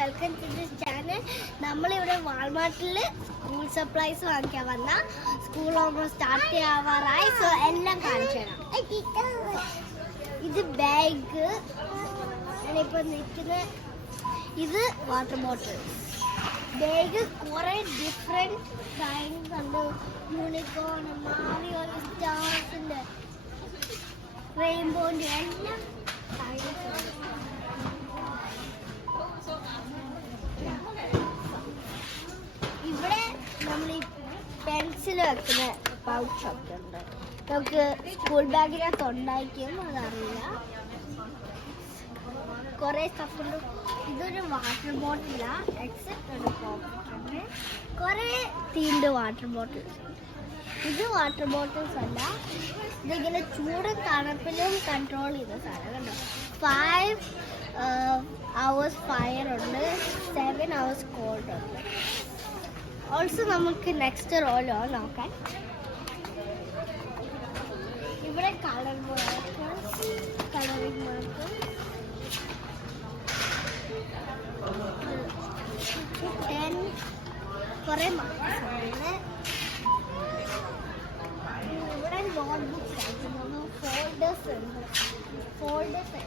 Welcome to this channel. നമ്മളിവിടെ വാൾമാർട്ടിൽ school supplies വാങ്ങിക്കാൻ വന്ന സ്കൂൾ ഓൾമോസ്റ്റ് സ്റ്റാർട്ട് ചെയ്യാവാറായി. സോ എല്ലാം കാണിച്ചു തരാം. ഇത് ബാഗ്, ഞാനിപ്പോൾ നിൽക്കുന്ന ഇത് വാട്ടർ ബോട്ടിൽ. ബാഗ് കുറേ ഡിഫറെൻറ്റ് കൈൻഡ്സ് ഉണ്ട്. യൂണിക്കോൺ, മാറിയോ, സ്റ്റാർസിൻ്റെ, റെയിൻബോൻ്റെ എല്ലാം ഇവിടെ നമ്മൾ ഈ പെൻസിൽ വെക്കുന്ന പൗച്ചൊക്കെ ഉണ്ട്. നമുക്ക് സ്കൂൾ ബാഗിനകത്ത് ഉണ്ടായിരിക്കും, അതറിയില്ല. കുറേ സ്റ്റഫുണ്ട്. ഇതൊരു വാട്ടർ ബോട്ടിലാണ്, എക്സെപ്റ്റ് ഒരു പോക്കറ്റ്. കുറേ തീണ്ട് വാട്ടർ ബോട്ടിൽസ്. ഇത് വാട്ടർ ബോട്ടിൽസ് അല്ല, ഇതിങ്ങനെ ചൂടും തണുപ്പിലും കൺട്രോൾ ചെയ്ത സാധനം കണ്ടോ. 5 hours ഫയർ ഉണ്ട്, 7 hours കോൾഡ് ഉണ്ട്. ഓൾസോ നമുക്ക് നെക്സ്റ്റ് റോളോ നോക്കാൻ. ഇവിടെ കളർ മാർക്ക്, കളറിംഗ് മാർക്ക്, കുറേ മാർക്സ്. ഇവിടെ നോട്ട്ബുക്സ് അയക്കുന്നു, ഫോൾഡേഴ്സ് ഉണ്ട്. ഫോൾഡേഴ്സ്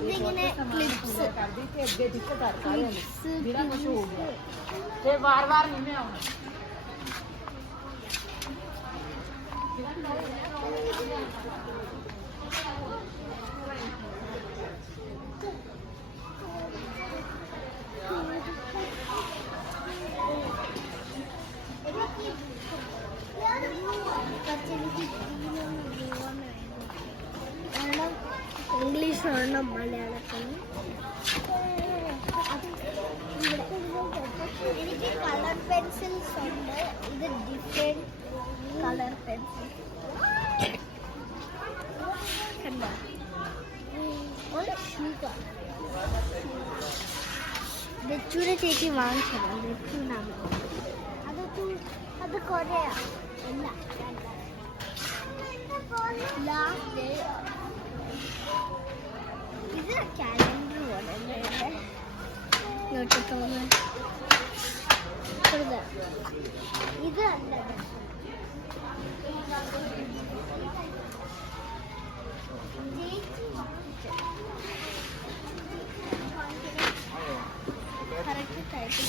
ഇതിങ്ങനെ ക്ലിപ്സ് ഇംഗ്ലീഷ് ആണ്, മലയാളത്തിൽ. എനിക്ക് കളർ പെൻസിൽസ് ഉണ്ട്. ഇത് ഡിഫറെൻറ്റ് കളർ പെൻസിൽ കണ്ടോ. ഒരു ഷൂ ബെച്ചൂടെ ചേച്ചി വാങ്ങിച്ചതാണ്. ബെച്ചൂടാണ് അത് കുറയാ ഇല്ല. ഇത് കാലണ്ടർ പോലെ ഇങ്ങോട്ട് തോന്നുന്നു. ഇത് അല്ല, കറക്റ്റ് ടൈപ്പിൽ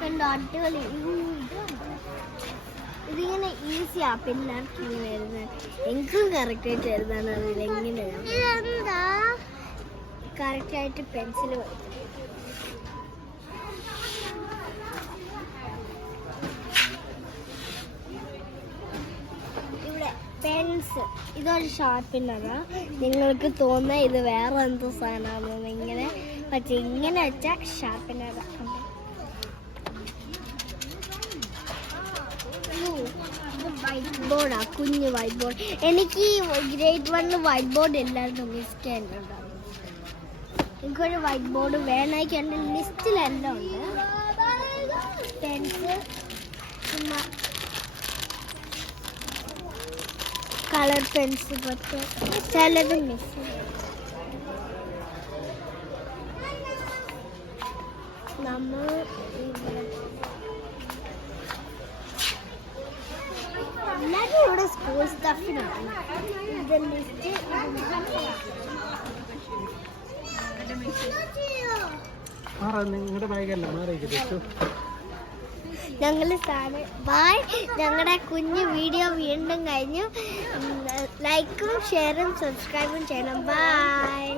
കണ്ടോ, അടിപൊളി. ഇതിങ്ങനെ ഈസിയാ പിള്ളേർക്ക് ഇങ്ങനെ വരുന്നത്. എനിക്കും കറക്റ്റായിട്ട് എഴുതാൻ അറിയില്ല. എങ്ങനെയാ കറക്റ്റായിട്ട് പെൻസിൽ ഇവിടെ പെൻസ്. ഇതൊരു ഷാർപ്പിനറാ. നിങ്ങൾക്ക് തോന്നുക ഇത് വേറെ എന്തോ സാധനമാണെന്ന്. ഇങ്ങനെ പക്ഷെ ഇങ്ങനെ വെച്ചാൽ ഷാർപ്പിനറാ. വൈറ്റ് ബോർഡാ, കുഞ്ഞ് വൈറ്റ് ബോർഡ്. എനിക്ക് ഗ്രേഡ് 1 വൈറ്റ് ബോർഡ് എല്ലാവർക്കും ലിസ്റ്റ് തന്നെ ഉണ്ടാവും. എനിക്കൊരു വൈറ്റ് ബോർഡ് വേണമെങ്കിൽ എൻ്റെ ലിസ്റ്റിലെല്ലാം ഉണ്ട്. പെൻസ്, പിന്നെ കളർ പെൻസ്, പക്ഷേ ചിലത് മിസ്. നമ്മൾ എല്ലാവരും ഇവിടെ സ്കൂൾ സ്റ്റഫിനാണ്. ഇത് ലിസ്റ്റ് ഞങ്ങൾ ബായ്. ഞങ്ങളുടെ കുഞ്ഞു വീഡിയോ വീണ്ടും കഴിഞ്ഞു. ലൈക്കും ഷെയറും സബ്സ്ക്രൈബും ചെയ്യണം. ബായ്.